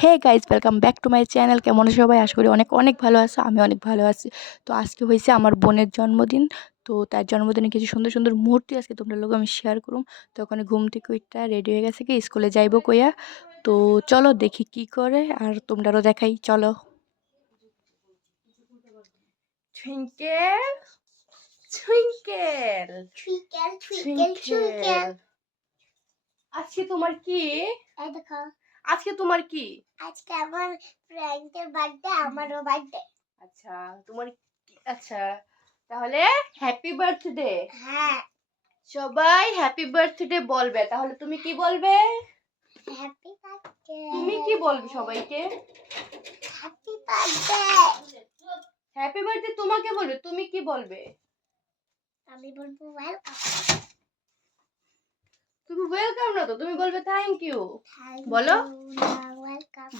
Hey guys, welcome back to my channel. কেমন আছো সবাই? আশা করি অনেক অনেক ভালো আছো। আমি অনেক ভালো আছি। তো আজকে হয়েছে আমার বোনের জন্মদিন। তো তার জন্মদিনে কিছু সুন্দর সুন্দর মুহূর্ত আজকে তোমরা লোক আমি শেয়ার করুম। তো ওখানে ঘুম থেকে উঠটা রেডি হয়ে গেছে কি স্কুলে যাইবো কইয়া। তো চলো দেখি কি করে, আর তোমরাও দেখাই। চলো। টুইঙ্কেল টুইঙ্কেল টুইঙ্কেল, আজকে তোমার কি? দেখো, আজকে তোমার কি? আজকে আমার ফ্রেন্ডের বার্থডে, আমারও বার্থডে। আচ্ছা, তোমার আচ্ছা, তাহলে হ্যাপি বার্থডে। হ্যাঁ, সবাই হ্যাপি বার্থডে বলবে। তাহলে তুমি কি বলবে? Happy birthday. তুমি কি বলবে সবাইকে? Happy birthday. হ্যাপি বার্থডে তোমাকে বলবে, তুমি কি বলবে? আমি বলবো ওয়েলকাম। তুমি ওয়েলকাম না তো, তুমি বলবে থ্যাংক ইউ। বলো,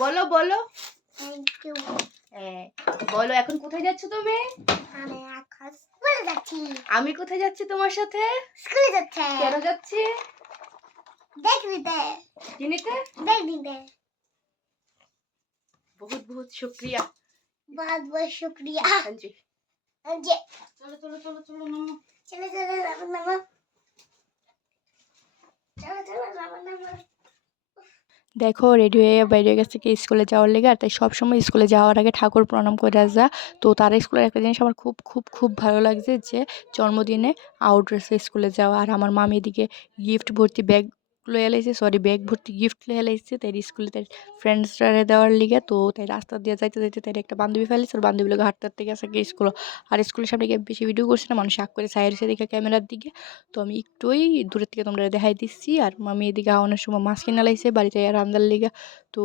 বলো বলো থ্যাংক ইউ। হ্যাঁ বলো। এখন কোথায় যাচ্ছ তুমি? আমি এখন স্কুলে যাচ্ছি। আমি কোথায় যাচ্ছি তোমার সাথে? স্কুলে যাচ্ছি। কেন যাচ্ছি? ব্যাগ নিতে। কি নিতে? ব্যাগ নিতে। বহুত বহুত শুকরিয়া। बहुत बहुत शुक्रिया। हाँ जी हाँ जी। चलो चलो चलो चलो नमो। चलो चलो नमो नमो। चलो चलो नमो नमो। দেখো রেডি হয়ে বাইরে গেছে কি স্কুলে যাওয়ার লেগে। আর তাই সবসময় স্কুলে যাওয়ার আগে ঠাকুর প্রণাম করে যা। তো তার স্কুলের একটা জিনিস আমার খুব খুব খুব ভালো লাগছে, যে জন্মদিনে আউট ড্রেসে স্কুলে যাওয়া। আর আমার মামি এদিকে গিফট ভর্তি ব্যাগ লয়ে এলাইছে, সরি ব্যাগ ভর্তি গিফট লয়ে এলাইছে তাই স্কুলে তাই ফ্রেন্ডসরা দেওয়ার লিগে। তো তাই রাস্তা দিয়ে যাইতে যাইতে তাই একটা বান্ধবী ফেলেছে, আর বান্ধবী লোক হাঁটতে হাঁটতে গেছে কি স্কুল। আর স্কুলের সামনে গিয়ে বেশি ভিডিও করছে না, মানুষ আগ করে সাইড দিকে ক্যামেরার দিকে। তো আমি একটুই দূরের থেকে তোমরা দেখাই দিচ্ছি। আর মামি এদিকে আওয়ানোর সময় মাছ কিনা লাইছে বাড়িতে রান্নার লিগা। তো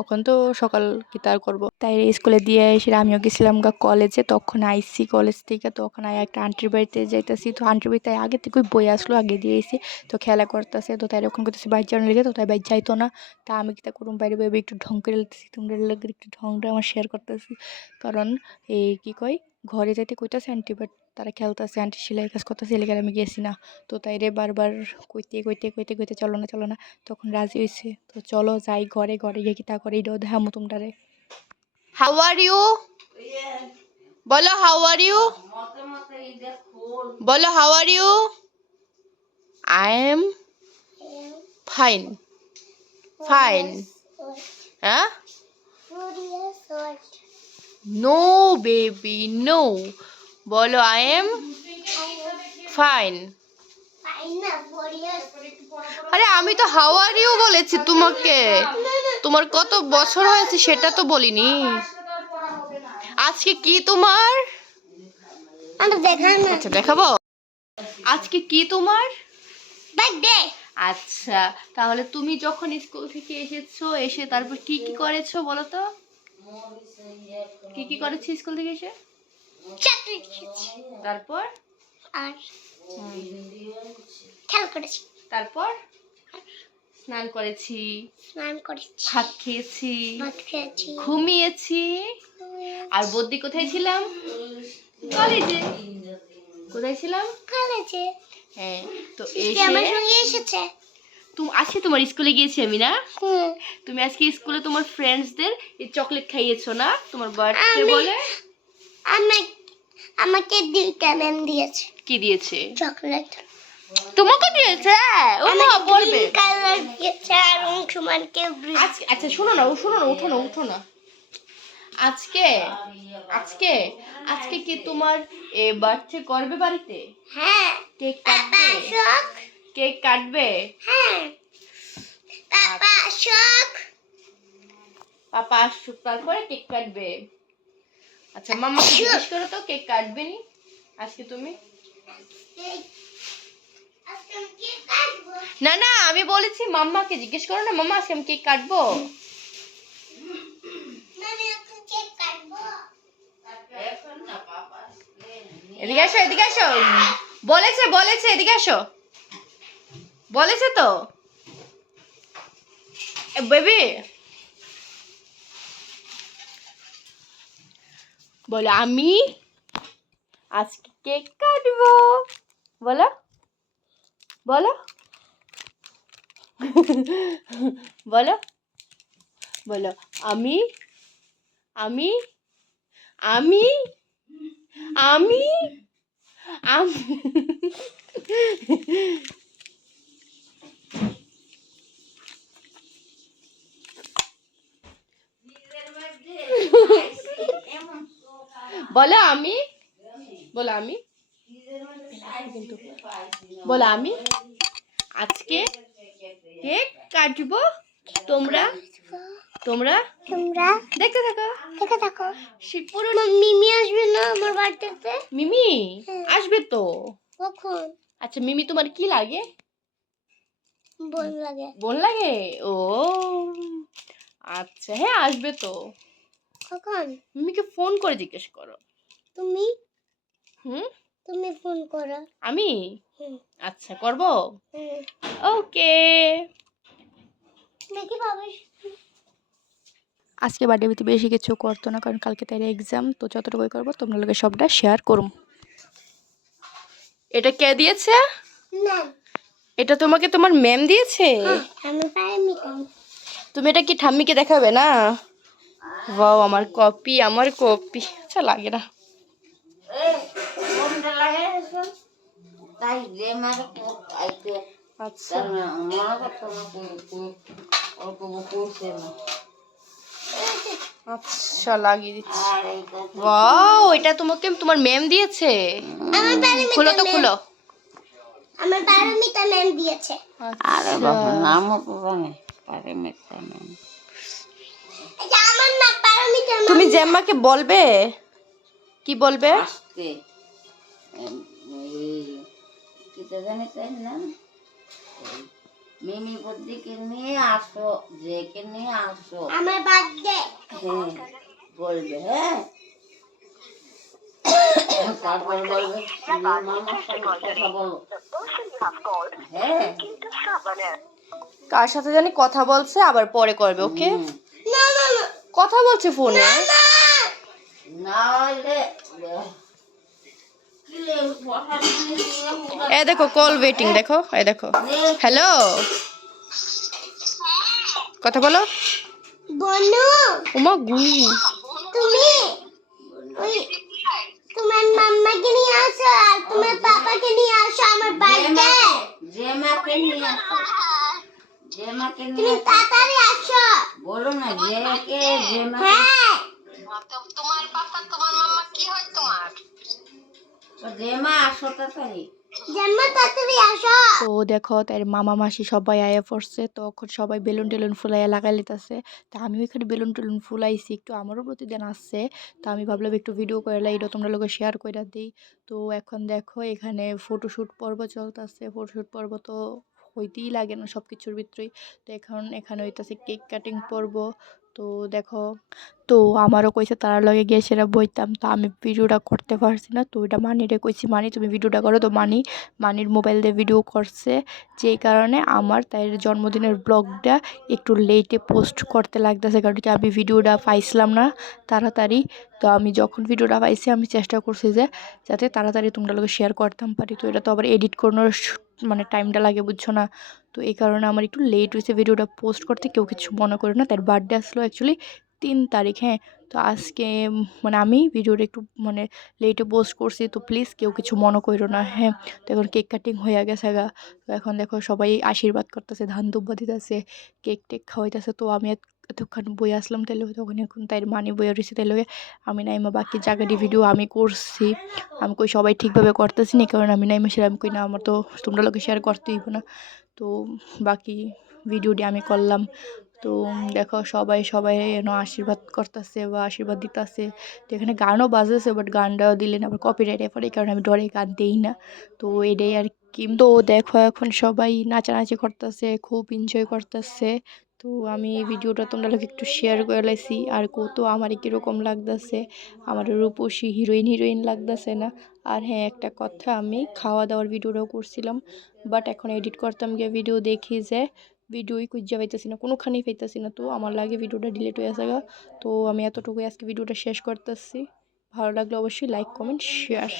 এখন তো সকাল কি তার করবো, তাই স্কুলে দিয়ে এসে আমিও গেছিলাম কলেজে। তখন আইসি কলেজ থেকে, তখন একটা আন্টির বাড়িতে যাইতেছি। তো আন্টির বাড়িতে আগে থেকে বই আসলো, আগে দিয়ে এসে তো খেলা করতেছে। তো তাই এখন করতেছে বাইক চালানোর লিগে। তো তাই বাইক যাইতো না। তা আমি কি তা করুম, বাইরে বাইরে একটু ঢং করে লিখতেছি, তোমরা লোক একটু ঢংটা আমার শেয়ার করতেছি। কারণ এই কি কয়, ঘরে যাইতে কইতাছে আন্টি, বাট তারা খেলতেছে, আন্টি সেলাই কাজ করতেছে, এলাকার আমি গেছি না। তো তাই রে বারবার কইতে কইতে কইতে কইতে চলো না চলো না, তখন রাজি হয়েছে। তো চলো যাই ঘরে, ঘরে গিয়ে কি তা করে এটাও দেখামো তোমরা। How are you? বলো হাউ আর ইউ। বলো how are you. I am fine. Fine. হ্যাঁ? No baby no. বলো আই এম ফাইন। আরে আমি তো হাউ আর ইউ বলেছি তোমাকে। তোমার কত বছর হয়েছে সেটা তো বলিনি। আজকে কি তোমার? আচ্ছা দেখাবো। আজকে কি তোমার? বার্থডে। আচ্ছা, তাহলে তুমি যখন স্কুল থেকে এসেছো, এসে তারপর কি কি করেছো বলো তো? কি কি করেছো স্কুল থেকে এসে? চকলেট খেয়েছি। তারপর? আর খেলা করেছি। তারপর? স্নান করেছি। ভাত খেয়েছি। ঘুমিয়েছি। আর বদ্যি কোথায় ছিলাম? কলেজে। কোথায় ছিলাম? কলেজে। হ্যাঁ, তো এসে আমার সঙ্গে এসেছে। তুমি আজকে তোমার স্কুলে গিয়েছি আমি না? তুমি আজকে স্কুলে তোমার ফ্রেন্ডসদের এই চকলেট খাইয়েছো না তোমার বার্থডে বলে? আমাকে দুইটা ম্যাম দিয়েছে। কি দিয়েছে? চকলেট। তোমাকে দিয়েছে? ও মা বলবে কালার দিয়েছে আর অংশমানকে। আচ্ছা শোনো না, শোনো না, উঠো না উঠো না। আজকে আজকে আজকে কি তোমার বার্থডে করবে বাড়িতে? হ্যাঁ। কেক কাটবে? কেক কাটবে? হ্যাঁ। পাপা আসুক। পাপা আসুক তারপরে কেক কাটবে। আচ্ছা মাম্মাকে জিজ্ঞেস করো তো কেক কাটবে নি আজকে তুমি? না না আমি বলেছি মাম্মাকে জিজ্ঞেস করো না, মাম্মা আজকে আমি কেক কাটবো? এদিকে আসো এদিকে আসো। বলেছে বলেছে এদিকে আসো। বলেছে তো বেবি। বলো আমি আজকে কেক কাটবো। বলো বলো বলো বলো আমি আমি আমি আমি আমি বলো আমি বলো আমি কিন্তু বলো আমি আজকে কেক কাটবো তোমরা তোমরা তোমরা দেখতে থাকো দেখে থাকো। সেই পুরো মিমি আসবে না আমার বাড়িতে? মিমি আসবে তো। কখন? আচ্ছা মিমি তোমার কি লাগে? বোন লাগে। বোন লাগে? ও আচ্ছা হ্যাঁ আসবে তো। কখন? মিমিকে ফোন করে জিজ্ঞেস করো। তুমি হুম তুমি ফোন করো। আমি হুম আচ্ছা করবো। হুম ওকে দেখি বাবা। আজকে বার্থডে ভিতরে বেশি কিছু করতো না কারণ কালকে তাই এক্সাম, তো যতটুকুই করবো তোমরা লোকে সবটা শেয়ার করুম। এটা কে দিয়েছে? না এটা তোমাকে তোমার ম্যাম দিয়েছে? আমি পারিনি তো। তুমি এটা কি ঠাম্মিকে দেখাবে না? ওয়াও আমার কপি আমার কপি। আচ্ছা লাগে না। আচ্ছা আচ্ছা লাগিয়ে দিচ্ছি। ওয়াও এটা তোমাকে তোমার ম্যাম দিয়েছে? আমার পারিনি খুলো তো খুলো। আমার পারমিতা ম্যাম দিয়েছে। আরে বাবা নামও তো জানে পারমিতা ম্যাম। এটা আমার না, পারমিতা ম্যাম। তুমি জ্যাম্মাকে বলবে? কি বলবে? আজকে কি তো জানি তাই না, মিমি বুদ্ধিকে নিয়ে আসো, যেকে নিয়ে আসো। আমার বার্থডে। হ্যাঁ বলবে, হ্যাঁ তারপর বলবে মামার সাথে কথা বলো। হ্যাঁ কার সাথে জানি কথা বলছে, আবার পরে করবে। ওকে না না না কথা বলছে ফোনে। না। না হলে এ দেখো কল ওয়েটিং, দেখো এই দেখো। হ্যালো কথা বলো। বনু ওমা গু তুমি ওই তোমার মাম্মাকে নিয়ে আসো আর তোমার পাপাকে নিয়ে আসো আমার বার্থডে। জেমাকে নিয়ে আসো, জেমাকে তুমি নিয়ে আসো। তাড়াতাড়ি আসো। বলো না জেকে জেমাকে। হ্যাঁ তোমার পাপা তোমার মামা কি হয় তোমার? জেমা আসো তাড়াতাড়ি। জাম্মা তাড়াতাড়ি আসো। তো দেখো তার মামা মাসি সবাই আয়া পড়ছে, তখন সবাই বেলুন টেলুন ফুলাইয়া লাগাই লিতেছে। তা আমি ওইখানে বেলুন টেলুন ফুলাইছি, একটু আমারও প্রতিদিন আসছে। তো আমি ভাবলাম একটু ভিডিও করে এটা তোমরা লোকে শেয়ার করে দিই। তো এখন দেখো এখানে ফটোশ্যুট পর্ব চলতেছে। ফটোশ্যুট পর্ব তো হইতেই লাগে না সব কিছুর ভিতরেই। তো এখন এখানে হইতেছে কেক কাটিং পর্ব। তো দেখো তো আমারও কইছে তারা লগে গিয়ে সেটা বইতাম, তো আমি ভিডিওটা করতে পারছি না। তো ওইটা মানিরে কইছি মানি তুমি ভিডিওটা করো। তো মানির মোবাইল দিয়ে ভিডিও করছে, যেই কারণে আমার তাই জন্মদিনের ব্লগটা একটু লেটে পোস্ট করতে লাগতেছে, কারণ কি আমি ভিডিওটা পাইছিলাম না তাড়াতাড়ি। তো আমি যখন ভিডিওটা পাইছি আমি চেষ্টা করছি যে যাতে তাড়াতাড়ি তোমরা লোকে শেয়ার করতাম পারি। তো এটা তো আবার এডিট করানোর মানে টাইমটা লাগে বুঝছো না। তো এই কারণে আমার একটু লেট হয়েছে ভিডিওটা পোস্ট করতে। কেউ কিছু মনে করে না, তার বার্থডে আসলো অ্যাকচুয়ালি 3 তারিখ। হ্যাঁ তো আজকে মানে আমি ভিডিওটা একটু মানে লেটে পোস্ট করছি, তো প্লিজ কেউ কিছু মনে করো না। হ্যাঁ তো এখন কেক কাটিং হয়ে গেছে গা। তো এখন দেখো সবাই আশীর্বাদ করতেছে, ধান দুব্বা দিতেছে, কেক টেক খাওয়াইতেছে। তো আমি এতক্ষণ বই আসলাম তাইলে তখন এখন তাই মানি বইয়া রয়েছে তাইলে আমি নাইমা বাকি জায়গাটি ভিডিও আমি করছি। আমি কই সবাই ঠিকভাবে করতেছি না, কারণ আমি নাইমা সেরকম কই না, আমার তো তোমরা লোকে শেয়ার করতেই হবে না। তো বাকি ভিডিওটি আমি করলাম। তো দেখো সবাই সবাই যেন আশীর্বাদ করতেছে বা আশীর্বাদ দিতেছে। তো এখানে গানও বাজতেছে, বাট গানটাও দিলে না আবার কপিরাইট পড়ে, এই কারণে আমি ডরে গান দিই না। তো এটাই আর কি। তো দেখো এখন সবাই নাচানাচি করতেছে, খুব এনজয় করতেছে। তো আমি এই ভিডিওটা তোমরা লোক একটু শেয়ার করে লাইছি। আর কত আমার কীরকম লাগতেছে, আমার রূপসী হিরোইন হিরোইন লাগতেছে না। আর হ্যাঁ একটা কথা, আমি খাওয়া দাওয়ার ভিডিওটাও করছিলাম, বাট এখন এডিট করতাম গিয়ে ভিডিও দেখি যে ভিডিওই খুঁজে পাইতেছি না, কোনোখানেই পাইতেছি না। তো আমার লাগে ভিডিওটা ডিলিট হয়ে আসে গা। তো আমি এতটুকুই আজকে ভিডিওটা শেষ করতেছি। ভালো লাগলে অবশ্যই লাইক কমেন্ট শেয়ার।